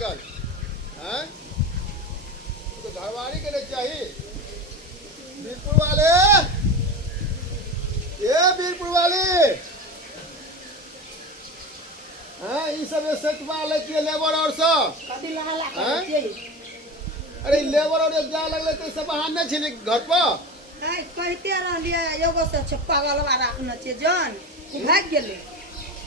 लागल हैं? तो घरवारी के लिए चाहिए बीरपुर वाले, ये बीरपुर वाले हैं? ये सब सेटवा लेती है लेबर और सब हैं? अरे लेबर और जा लगले तो सब बहाने छे घर पर कहते रहलिए एगो से पागलवा राखना छै जन भाग गेलै।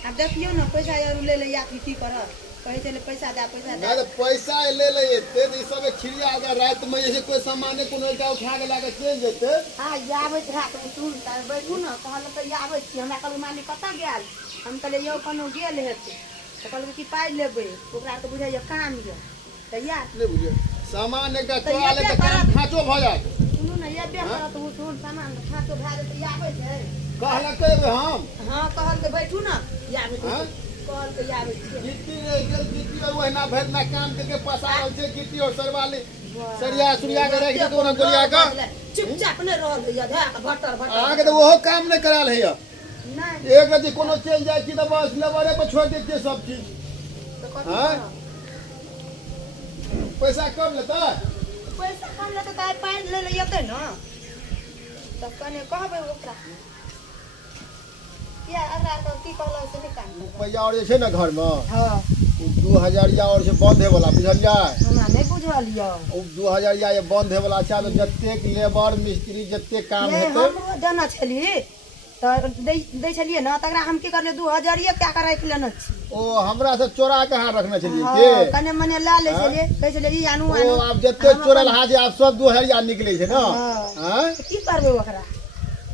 अब देखियो ना पैसा यार ले ले या की करत कहे चले पैसा दे ना तो पैसा ले ले ते ई सब खिरिया अगर रात में जैसे कोई सामान कोनो का उठा के लाके चल जेते। हां आबैत रहा तो सुन त बैठू ना कहल त आबैत छी हमरा कहल मालिक कत गेल हम कहले यो कोनो गेल हेते तो कहल कि पाइ लेबै ओकरा तो बुझाइए काम ये त यार नहीं बुझिए सामान एकटा चोरा ले के काम खाचो भ जात। सुनू ना ये बे करत उ सुन सामान खाचो भ जात आबै छै कहला कहबे हम हां कहल के बैठू ना आबै छै कहल के आबै छै गिट्टी रे गेल गिट्टी और वहना भर ना काम के पसारल छै गिट्टी और सरवाली सरिया सुरिया के रख दे कोनो गोलिया का चुपचाप ने रहल या धा भटर भटर आगे तो ओहो काम नहीं कराल है नहीं एक रति कोनो चल जाय छी त बस लेबरे पर छोड़ देते सब चीज। हां पैसा कम लेता पैसा कम लेते त पाइ ले ले येते न त कने कहबै ओकरा या अगला तो की कहलो से निकाल रुपया और जे छै ना घर में हां 2000 या और से बंद है वाला बुझलिया हमरा नहीं बुझल य 2000 या ये बंद है वाला छै जत्ते लेबर मिस्त्री जत्ते काम हेते हमरो देना छली त दै छलिए ना तकरा हम की करले 2000 ये क्या कर राख लेना छी ओ हमरा से चोरा के हां रखना छलिए हां के कने मने ला ले छलिए कह छलिए ई आनु ओ आप जत्ते चोरल हां जे आप सब 2000 या निकले छै ना। हां की करबै ओकरा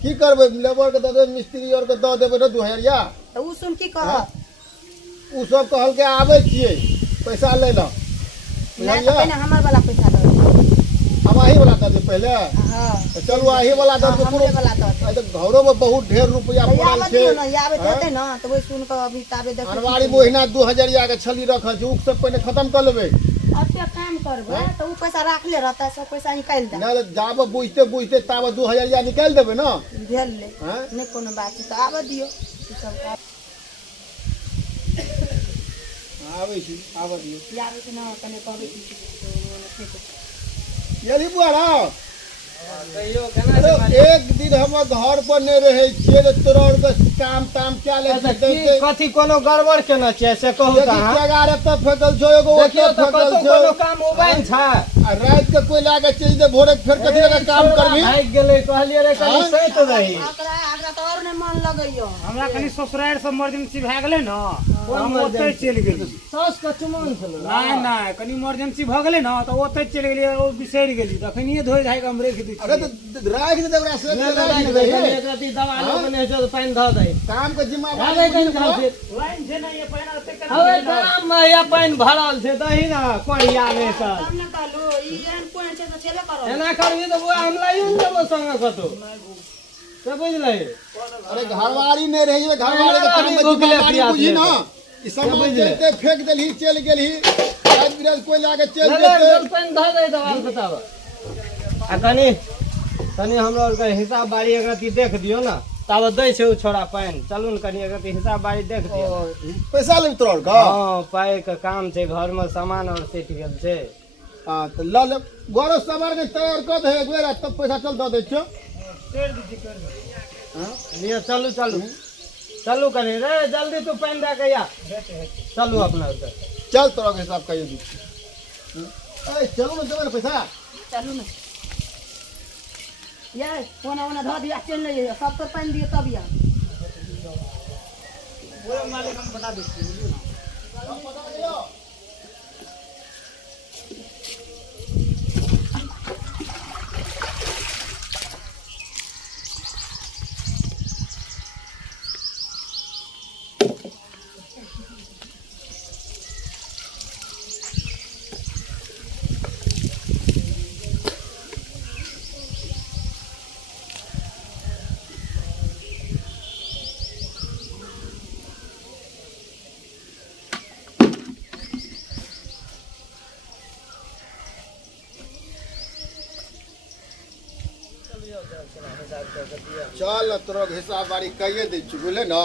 की करबै लेबर के दे मिस्त्री और के द देबै ना 2000 या त उ सुन की कह उ सब कहल के आबै छियै पैसा ले ल बुझलिया पहले हमर वाला पैसा दे हम आही वाला दे दे पहले। हां तो चलू आही वाला दे दे हमरे वाला दे आ तो घरों में बहुत ढेर रुपया पड़ल छै ना याबे देते ना तो वही सुन के अभी ताबे देख अनवारी महीना 2000 या के छली रखल छै उ सब पहले खत्म कर लेबै अते काम करबै तो उ पैसा राख ले रहता सब पैसा निकाल दे ना जाबे बुझते बुझते ताबे 2000 या निकाल देबै ना भेल ले हैं नहीं कोनो बात छै तो आबे दियो ई सब आबै छी आबै दियो याबे छै ना कने कहबै की यदि बुआरा कहियो केना अरे एक दिन हम घर पर नहीं रहे छिए तो तोरा और के काम ताम क्या ले सकते कथी कोनो गड़बड़ केना छै से कहू त अहाँ जगार त फेकल छो एगो देखियो ओते त फेकल कतो छो कोनो काम उबाइन छै आ रात के कोई लागे चीज दे भोरे फेर कथी लगा काम करबी भाग गेलै कहलिए रे कनी सैत रही आकरा तो और नहीं मन लगइयो हमरा कनी ससुराल से इमरजेंसी भए गेलै न हम ओतै चलि गेली सास के चुमन छलो नहीं नहीं कनी इमरजेंसी भऽ गेलै न त ओतै चलि गेली ओ बिसरि गेली तखनिए धोइ धाइ के हम राखि दै अरे छी तो राख दे देवरा से एकरती दवा लो बने छै पानी ध दे काम के जिम्मेदारी आबै कनी खाल छै लाइन छै ना ये पहिने ओतै अबे ड्राम में या पानी भरल छै दही ना कोरिया में सब हमने कहलो ई जहन कोन छै तो चले करो एना करबी त बुआ हम लाइयो न देबो संगे कतो से बुझले अरे घरवारी नहीं रही घरवारी के काम में जिम्मेदारी बुझी ना ई सामान चलते फेंक देलही चल गेलही आज बिराज कोई लागे चल ले जेते ले पानी ध दे दवा बताब आ कनी कनी हमरा और के हिसाब बारी एकरती देख दियो ना तब दै छै उ छोड़ा पानी चलू न कनी एकरती हिसाब बारी देख दियो पैसा ले तोर का हां पाई के काम छै घर में सामान और सेट गेल छै हां तो ल ले गोरो सवार के तैयार कर दे एक बेर तब पैसा चल द दे छो कर दीजिए कर हां लिया चलू चलू चलू कनी रे जल्दी तू पानी दे के या चलू अपना उधर चल तोरा के हिसाब कहियो दी ए चलो ना देबे पैसा चलू ना यार कोना ओना ध दिया चल ले सब तो पानी दियो तब या वो मालिक हम बता देती बुझियो ना चल तोरा के हिसाब बारी कहिए दे छु बोले ना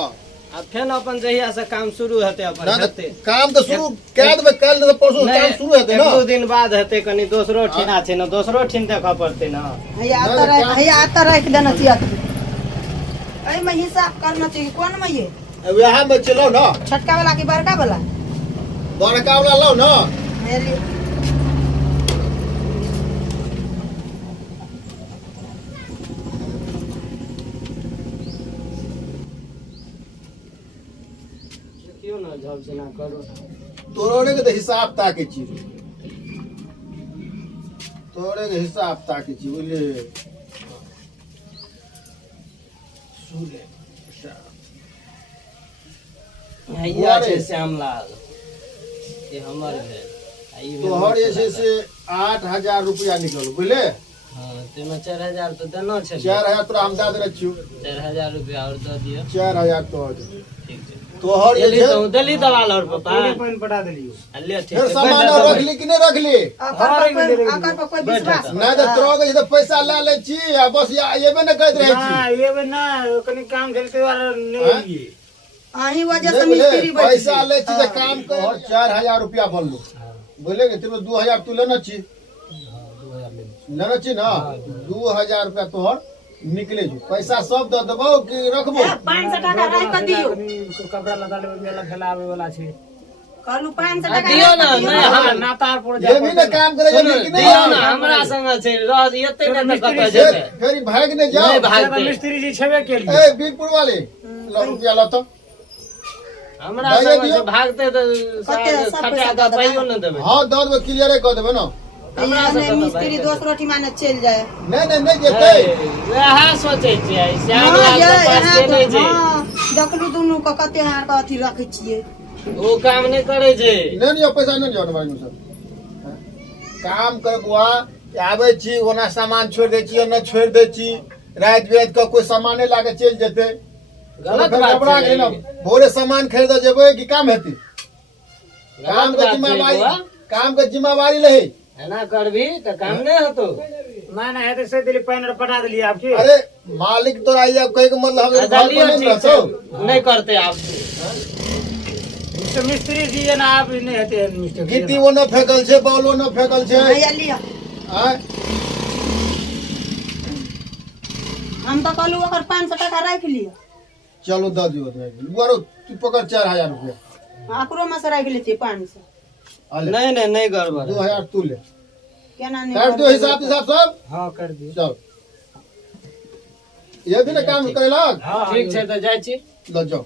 आ फेन अपन जहिया से काम शुरू हेतै अपन ना हेतै काम तो शुरू कए देबै, काल्हि तऽ परसों काम शुरू हेतै एक ना। दू दिन बाद हेतै, कनी दोसरो ठिना छै ना, दोसरो ठिन देखऽ पड़तै ना। हैया आता रख देना चाहिए। एहिमे हिसाब करना चाहिए। कोन में ये वएह में चलो ना, छोटका वाला की बड़का वाला? बड़का वाला लो ना। ये ले। क्यों ना जब जेना करू। तोरे के तो हिसाब ताके छी, तोरे के हिसाब ताके छी बुझले। हैया छै श्यामलाल, ये हमर भेल। आ ई भेल तोहर जे छै मोटका। से 8,000 रुपया निकल बुझले। हाँ तेमे 4,000 तो देना छै। 4,000 तोरा हम दे देने छियो। 4,000 रुपया और दे दियो। 4,000 तोहर दे। ठीक छै। तोहर जे देली छै तो देली दवाल और पापा। पानी पटा देलियो। आ ले ठीक फिर छै। सामान बैठ जा, रखली कि नहीं रखली? अकर पर कोई विश्वास नहीं। नहीं तो तोरा के जे पैसा ले ले छी आ बस येबे न कहत रहे ना छी। ये बे ना कनी काम भेल के बारे नहीं लिए। अही वजह से नहीं बुझले, मिस्त्री बैठ पैसा ले छी तो काम कर। 4,000 रुपया बनलो बोले कि तेरे 2,000 तू लेना छी, लेना छी ना। 2,000 रुपया तोहर निकले जो। पैसा सब दे देबो कि रखबो? 500 टका राख के दियो। कपड़ा लता लेबे वाला फैलावे वाला छै। कहलू 500 आ टका दियो ना, राख के नहीं दियो। हम नातार पर ये भी ना काम करे सुनो, कि दियो ना नहीं? हमरा संग छै, रह एते ने त कत फिर जेतै। फिर भाग ने जाओ। नहीं भागते। मिस्त्री जी छबे के लिए। ए बीरपुर वाले लो रुपया लो तो। हमरा भागे संग दियो। छै, भागते त कते सब खटा पैसा का दे पाइयो देबै। न देबै। हाँ दे देबे, क्लियर कर देबे ना। हमरा यहाँ से नहीं कतऽ मिस्त्री भागि दोसरो रोटी माने चल जाए। नहीं जेते। वएह सोचै छियै हाँ, श्यामलाल ये के पास यहाँ से नहीं तो- छै, हाँ, देखलू दुनू के कते हार के अथी रखे छिए। ओ काम नहीं करे छै। नहीं पैसा नहीं जाओ हमारे मुंह से। काम कर बुआ आवे छी ओना सामान छोड़ दे छी, ओना छोड़ दे छी। रात बिरात का कोई सामाने लाके चल जेते। गलत फिर बात घबरा छै गए ना। ई। भोरे सामान खरीद जेबे कि काम हेती? काम गलत के बात छै जिम्मेवारी, बौआ। काम के जिम्मेवारी रही। एना करबी त काम नहीं होतो। ना ना हेते से दिली पानी पटा देलिए आपके। अरे मालिक तो आई अब कहे के मतलब हम घर चलियो पर नहीं ठीक रहतो। छै, नहीं करते आप। तो मिस्त्री जी है ना आप नहीं हेते मिस्त्री। गिट्टी वो न फेकल छे, बॉलो न फेकल छे। भैया लिया। आय हम तो कहलू ओकर 500 टका राख लिया। चलो दे दियो। गुआरो तू पकड़ 4,000 रुपया। आकरो में से राख लेती 500। आ ले। नहीं गड़बड़। 2,000 तू ले। केना नहीं कर दो हिसाब सब। हां कर दियो। चल ये भी ना काम करेलक। हां ठीक छै त जाइ छी। ल जाओ।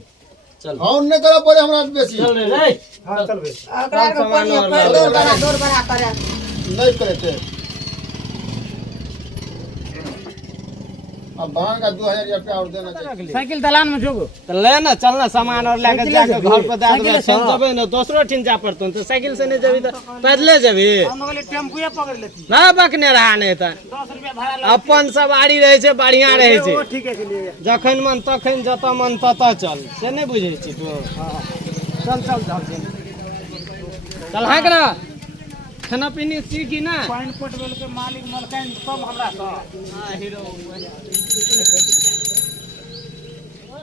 चल हाँ नहीं करो पड़े हमरा से बेसी। चल रे रे। हां चल बे। ओकरा के पानी पर दौड़ बड़ा करे। नहीं करे थे। अब बाहर का 2,000 रुपया और देना चाहिए। साइकिल दलान में जोगो। त ले ना, चल ना सामान और लेके साइकिल जाके से घर पर दे साइकिल देबे। से, चल जबे ना दोसरो ठिन जा पड़तो त साइकिल से नहीं जेबी त पैदले जेबी। हम लोग टेम्पूए पकड़ लेती। ना बकने रहा नहीं त 10 रुपया भाड़ा अपन सवारी रहे छै, बढ़िया रहे छै। वो ठीक है चलिए। जखन मन तखन जत मन तत चल, से नहीं बुझे छी तू। चल चल चल चल हाँ ना खाना पीनी सीखी ना। पानी पटवेल के मालिक मलकाइन सब हमरा सा। हाँ हीरो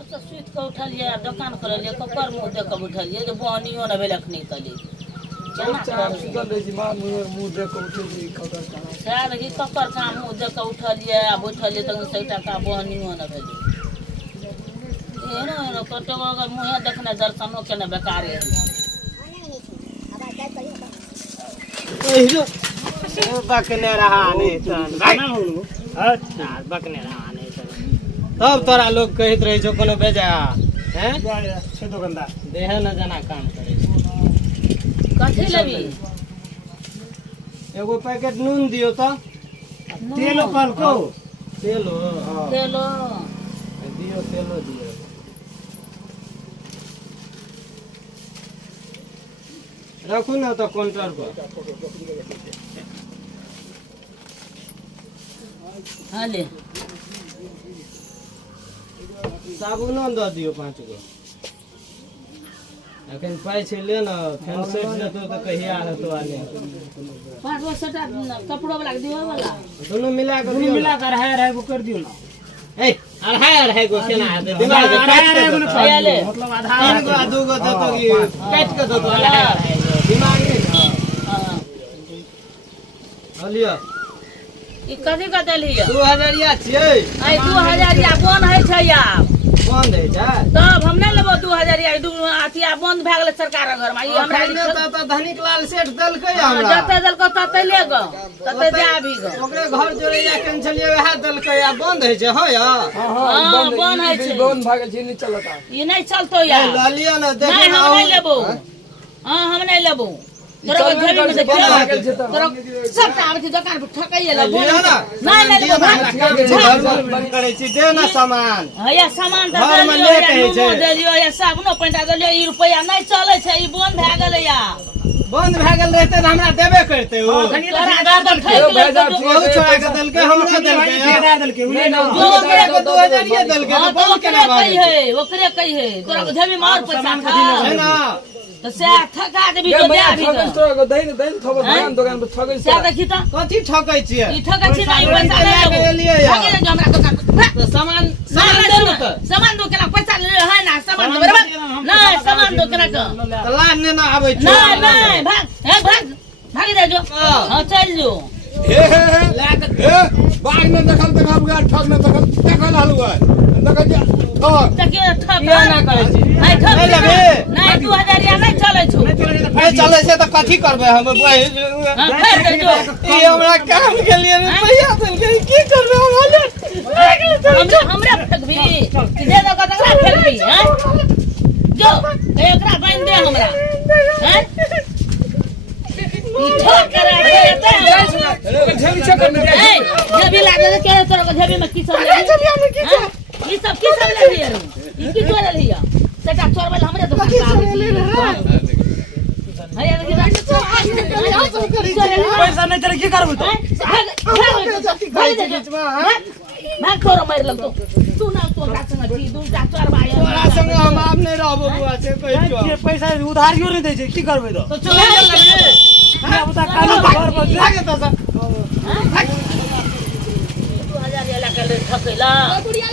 सुत के उठलिए दुकान करलिए ककर मुँह देख के उठलिए जे बहनियो न भेल अखनी तली सएह देखी ककर छा मुँह देख के उठलिए आ बैठलिए तक 100 टका बहनियो न भेल एहनो कतो अगर मुँहे देखने दर्शनो केने बेकार है। हीरो बकने रहा नहीं चल ना हो। अच्छा बकने रहा नहीं चल। तब तोरा लोग कहत रहे छो कोनो बेजा हैं छे दुकानदार। देह न जना काम करे। कथी लेबी एगो पैकेट नून दियो तो। तेलो कल को तेलो तेलो दियो, तेलो दियो। रखू ना तो काउंटर पर। हाँ ले साबुनो दे दियो 5 गो। अखन पाई छै ले ना, फेन सेट लेतो तो कहिया हेतो आने। 5 गो सटा कपड़ो वाला दियो वाला दोनों मिला के दोनों दियो मिला ना। कर है वो कर दियो ना। ए अढ़ाई गो केना हेतै दिमाग से काट के देतो। भैया ले मतलब आधा तीन गो आ दू गो देतो कि काट के देतो अढ़ाई गो दिमाग नहीं न हाँ। हलियो ई कथी का देलियै 2000 छियै आई 2000 कोन है छै आब बंद है जा तब हम नहीं लेबो 2000 अथी आब बंद भए गेलै सरकार घर में ई हमरा हमरा त धनिक लाल सेठ देलकै हमरा जते देलको तते ले ग तते दे भी ग ओकरे घर जोड़ैया केन छलियै वएह देलकै आ बंद है छै हां या हां बंद है छै बंद भागल छै नहीं चलता ई नहीं चलतो यार लालिया न देख नहीं हम नहीं लेबो हां हम नहीं लेबो तोरा जेबी में देखियो तोरा सब आबै छै दुकान पर ठकैया ले लियो ना नहीं लेबो भाग बंद करै छी दे ना सामान या सामान त घर में देलियो ले या कहै छै। नूनो देलियो या साबुनो पैंटा देलियो ई रुपया नहीं चलै छै ई बंद भए गेलै या बंद भए गेल रहते त हमरा देबे करते ओ तोरा आधार पर ठैक ले तो बहुत छोड़ा के देलकै हमरा देलकै ठेकेदार देलकै उन्हें ना जो ओकरे को 2000 ये देलकै हां त तो बंद केना ओकरे कही भाग है ओकरे कही है तोरा को जेबी मार पैसा खा है ना तो से ठका देबी तो दे भी तो दुकान पर ठगै से देखी त कथी ठकै छियै ई ठका छी नहीं पैसा ले के ले एलियै लेबो या। भागे जो हमरा दुकान पर त सामान दे न त सामान दो केना पैसा ले है ना सामान दो बराबर नहीं सामान दो केना का त लाज ने ना आबै छै नहीं नहीं भाग हे भाग भाग दे जो हां चल जो बाग में देखल ठग में देखल हलुआ देखल तकियो ठक किया ना करै छी नहीं ठक नहीं लेबे नहीं 2000 नहीं चलै छौ ए चलै छै त कथी करबै हम हां फेर दे जो ई हमरा काम के लिए रुपया देलकै की करबै हम हमरा फेकबी कि दे दो कतरा फेकबी हैं जो एकरा बांध दे हमरा हैं ई ठक करे देते झेली चक्कर में ए जेबी लागे के तोरा को जेबी में की सब ले ई सब की सब ले लिया ई की चोर लिया सेटा चोरबल हमरे दुकान पे आबै हैया देखि पैसा नहीं चले की करबो तो भाग तोरा मार लगतो तू ना तोरा संग दी दू टा चोर भाई तोरा संग हम आब नहीं रहबो बुआ से कहि जो ये पैसा उधारियो नहीं दै छै की करबै तो तो चले गेलै हमरा बता कानून घर पर लागे त सर 2000 लाख ले ठकैला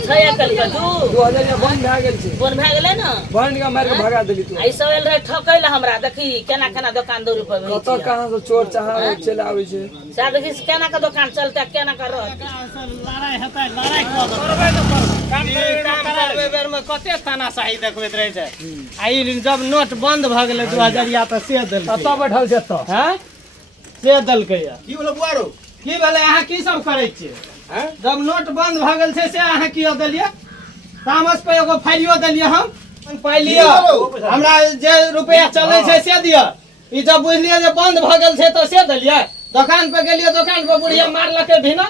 छया कल का तू 2000 बंद भए गेल छै बोन भाग गेलै ना बंद का मार के भगा देली तू आई सब एल रहे ठकैला हमरा देखी केना केना दुकान 2 रुपए में कत कहां से चोर चाहा चले आबै छै सा देखी केना का दुकान चलता केना का रहत लड़ाई हेतै लड़ाई काम करबै बेर में कते तानाशाही देखबैत रहै छै आई जब नोट बंद भ गेलै 2000 या त से देलकै कत बैठल छै त हैं से देलकै या की बोलो बुआरो की भेलै अहाँ की सब करै छियै हैं जब नोट बंद भ गेल छै से अहाँ की देलियै तामस पे एगो फाइलियो देलियै हम पाइ लिअ हमरा जे रुपया चलै छै से दिअ ई जब बुझलियै जे बंद भ गेल छै त से देलियै दोकान पे गेलियै दोकान पे बुढ़िया मारलकै भिना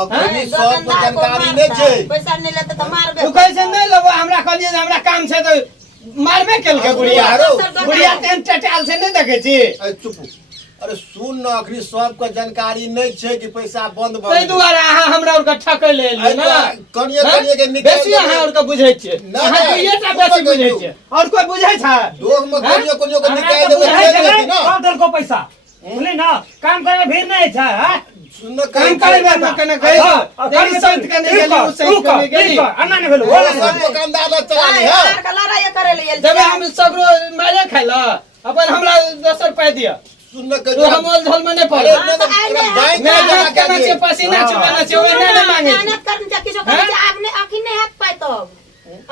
अखनी सब जानकारी नहीं छै पैसा नहीं लेते तो मारबे तू कहै छै नहीं लेबो हमरा कहलियै जे हमरा काम छै त मारबे केलकै बुढ़िया बुढ़िया तेन टटाल से नहीं देखै छी अरे चुप अरे सुन न अखनी सबके जानकारी नहीं छै कि पैसा बंद भ तै दुआरे अहाँ हमरा और ठकै ले एलियै ना कनिए कनिए के निकाल बेसी अहाँ और बुझै छियै नहीं, अहाँ दुइएटा बेसी बुझै छियै और कोई बुझै छै दोग में कनिए कनिए के निकाल देबै से लेती ना कब देलको पैसा बोली ना काम करे में भीड़ नहीं छै हैं सुन न काम करबे त कने गई देवी संत कने गेली उ संत कने गेली अन्ना नहीं भेलो सब दुकानदार ल चला ली हां का लड़ाई करे ले जब हम सगरो मारे खाइला अपन हमरा 10 रुपया दिया सुन न तू हम मोल झोल में नहीं पड़े बैंक मैं में जमा करना चाहिए पसीना चुबाना चाहिए ओने नहीं मांगे मेहनत करनी चाहिए किछो करे छै आपने अखन नहीं हाथ पाइ तब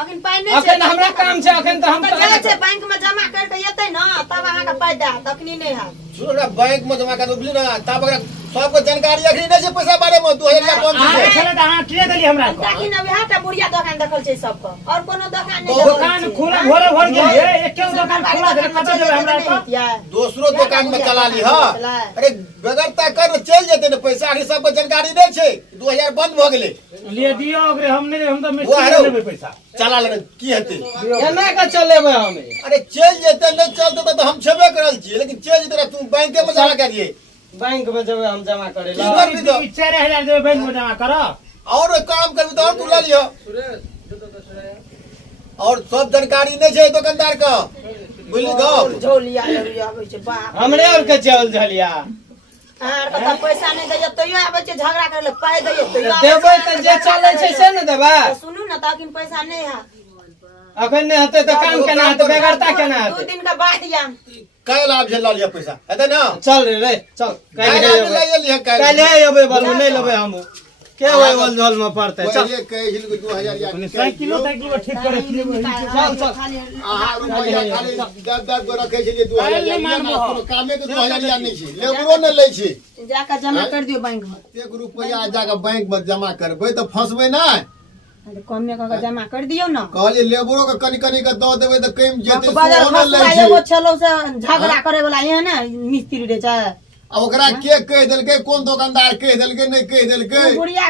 अखन पाइ नहीं अखन हमरा काम छै अखन त हम तो जाय छै बैंक में जमा कर के येतै ना तब अहाँ का पाइ दै तखनी नहीं हाथ सुन ना बैंक में जमा कर बुझली ना तब अगर सबके जानकारी अखनी नहीं छै पैसा बारे में 2000 बंद अरे छै चले त अहाँ किए देली हमरा ताकि न बिहार का बुढ़िया दुकान देखल छै सबको और कोनो दुकान नहीं दुकान खुला भोरे भोर गेलिए एके दुकान खुला देले कत देबै हमरा त दूसरो दुकान में चला ली हां अरे बेगरता कर चल जेते ने पैसा अखनी सबके जानकारी नहीं छै 2000 बंद भ गेलै लिए दियो ओकरे हम त मिस्त्री लेबै पैसा चला ले की हेतै एना का चलेबै हम अरे चल जेते नहीं चलते तो हम छेबे करल छी लेकिन चल जेते तू बैंक में जमा करिए बैंक में जब हम जमा करे की ला करबी तो 4000 देबै बैंक में जमा कर और काम करबी तो और तू ले लियो और सब जानकारी नहीं छै दुकानदार का बुझली गप झोलिया लड़िया आबै छै बाप हमरे और के चल झलिया अहाँ के तो पैसा नहीं दैयो तैयो आबै छै झगड़ा करे ले पाइ दैयो तैयो देबै त जे चलै छै से न देबै। सुनू ना ताकिन पैसा नहीं है अखन नहीं हेतै त काम केना हेतै, बेगरता केना 2 हेतै। दिन के बाद या काल्हि आब जे लऽ लिअ पैसा हेतै ना। चल रे चल काल्हि आब लऽ लिअ काल्हि काल्हि अबै बोलू नहीं लेबै हम के ओइ ओल झोल में पड़तै। चल पहिले कहै छल कि 2000 या साइकिलो ताइकिलो ठीक करे छियै चल चल अहाँ रुपैया खाली 10 गो रखै छलियै 2000 या कोनो कामे के 2000 या नहि छै, लेबरो न लै छै। जाके जमा कर दियो बैंक में। 1 रुपैया जाके बैंक में जमा करबै त फंसबै नहि। अरे कमे का जमा कर दियो ना। कहलिए लेबरो के कनी कनी के दऽ देबै त कम जेतै बाजार सोहो न लै फसुआ छै। एगो छलो से झगड़ा करे वाला ये ना मिस्त्री रे छै। अब ओकरा के कह देलकै, कोन दुकानदार कह देलकै नहीं कह देलकै। वो बुढ़िया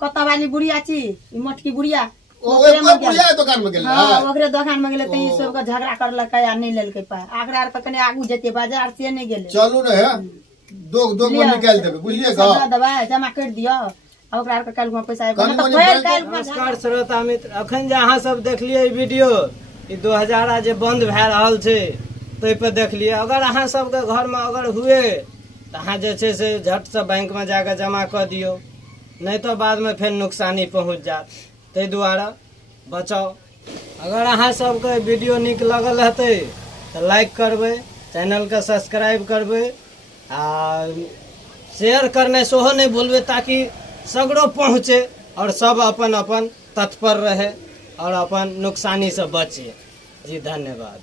कत्ता वाली बुढ़िया छी ई मोटकी बुढ़िया ओकरे बुढ़िया दुकान में गेलै। हां ओकरे दुकान में गेलै त ई सब के झगड़ा करलकै आ नहीं लेलकै पाइ। आकरा आर पे कने आगू जेते बाजार से नहीं गेलै। चलू ने है दो में निकाल देबै बुझलिए ग। सब दबाई जमा कर दियो आ ओकरा आर के काल में पैसा आइबो कनी न त मनी फेर बैंक- काल में नमस्कार श्रोता मित्र, अखन जे अहाँ सब देखलिए ई वीडियो ई 2000 जे बंद भए रहल छै तै पे देखलिए। अगर अहाँ सबके घर में अगर हुए त अहाँ जे छै से झट से बैंक में जाके जमा कर दियो, नहीं तो बाद में फिर नुकसानी पहुंच जात। तै दुआरे बचाओ। अगर अहाँ सबके वीडियो नीक लगल हेतै त लाइक करबै, चैनल के सब्सक्राइब करबै आ शेयर करने सेहो नहीं भूलबै ताकि सगरो पहुँचे और सब अपन अपन तत्पर रहे और अपन नुकसानी से बचे। जी धन्यवाद।